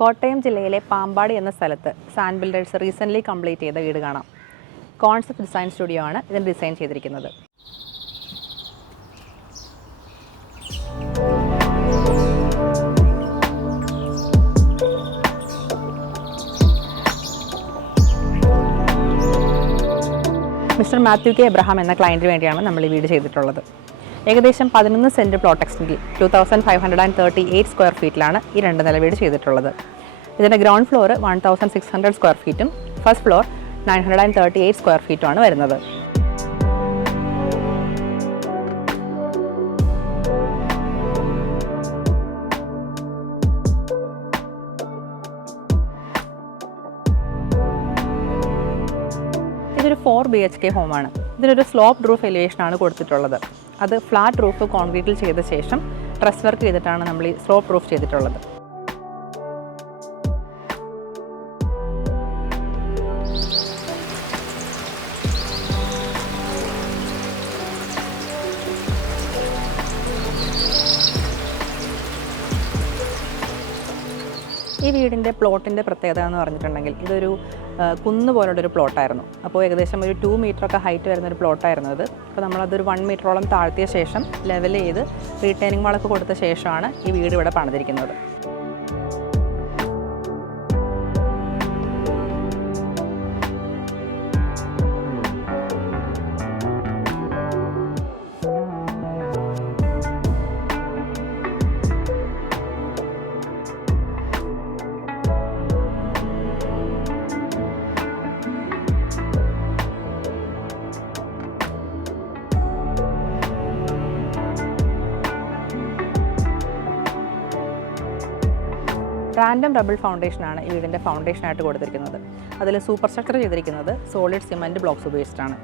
കോട്ടയം ജില്ലയിലെ പാമ്പാടി എന്ന സ്ഥലത്ത് സാൻഡ് ബിൽഡേഴ്സ് റീസെൻ്റ്ലി കംപ്ലീറ്റ് ചെയ്ത വീട് കാണാം. കോൺസെപ്റ്റ് ഡിസൈൻ സ്റ്റുഡിയോ ആണ് ഇതിന് ഡിസൈൻ ചെയ്തിരിക്കുന്നത്. മിസ്റ്റർ മാത്യു കെ എബ്രഹാം എന്ന ക്ലയൻറ്റിന് വേണ്ടിയാണ് നമ്മൾ ഈ വീട് ചെയ്തിട്ടുള്ളത്. ഏകദേശം 11 സെൻറ്റ് പ്ലോട്ട് എക്സ്റ്റൻറ്റിൽ 2538 സ്ക്വയർ ഫീറ്റിലാണ് ഈ 2 നില വീട് ചെയ്തിട്ടുള്ളത്. ഇതിൻ്റെ ഗ്രൗണ്ട് ഫ്ലോർ 1600 സ്ക്വയർ ഫീറ്റും ഫസ്റ്റ് ഫ്ലോർ 938 സ്ക്വയർ ഫീറ്റുമാണ് വരുന്നത്. ഇതൊരു 4 BHK ഹോമാണ്. ഇതിനൊരു സ്ലോപ്പ് റൂഫ് എലിവേഷനാണ് കൊടുത്തിട്ടുള്ളത്. അത് ഫ്ലാറ്റ് റൂഫ് കോൺക്രീറ്റിൽ ചെയ്ത ശേഷം ട്രസ് വർക്ക് ചെയ്തിട്ടാണ് നമ്മൾ ഈ സ്ലോപ്പ് റൂഫ് ചെയ്തിട്ടുള്ളത്. ഈ വീടിൻ്റെ പ്ലോട്ടിൻ്റെ പ്രത്യേകത എന്ന് പറഞ്ഞിട്ടുണ്ടെങ്കിൽ ഇതൊരു കുന്ന് പോലുള്ളൊരു പ്ലോട്ടായിരുന്നു. അപ്പോൾ ഏകദേശം ഒരു 2 മീറ്ററൊക്കെ ഹൈറ്റ് വരുന്നൊരു പ്ലോട്ടായിരുന്നു ഇത്. അപ്പോൾ നമ്മളതൊരു 1 മീറ്ററോളം താഴ്ത്തിയ ശേഷം ലെവൽ ചെയ്ത് റീറ്റെയിനിങ് വാളൊക്കെ കൊടുത്ത ശേഷമാണ് ഈ വീട് ഇവിടെ പണിതിരിക്കുന്നത്. റാൻഡം റബിൾ ഫൗണ്ടേഷനാണ് ഈ വീടിൻ്റെ ഫൗണ്ടേഷനായിട്ട് കൊടുത്തിരിക്കുന്നത്. അതിൽ സൂപ്പർ സ്ട്രക്ചർ ചെയ്തിരിക്കുന്നത് സോളിഡ് സിമൻറ്റ് ബ്ലോക്സ് ഉപയോഗിച്ചിട്ടാണ്.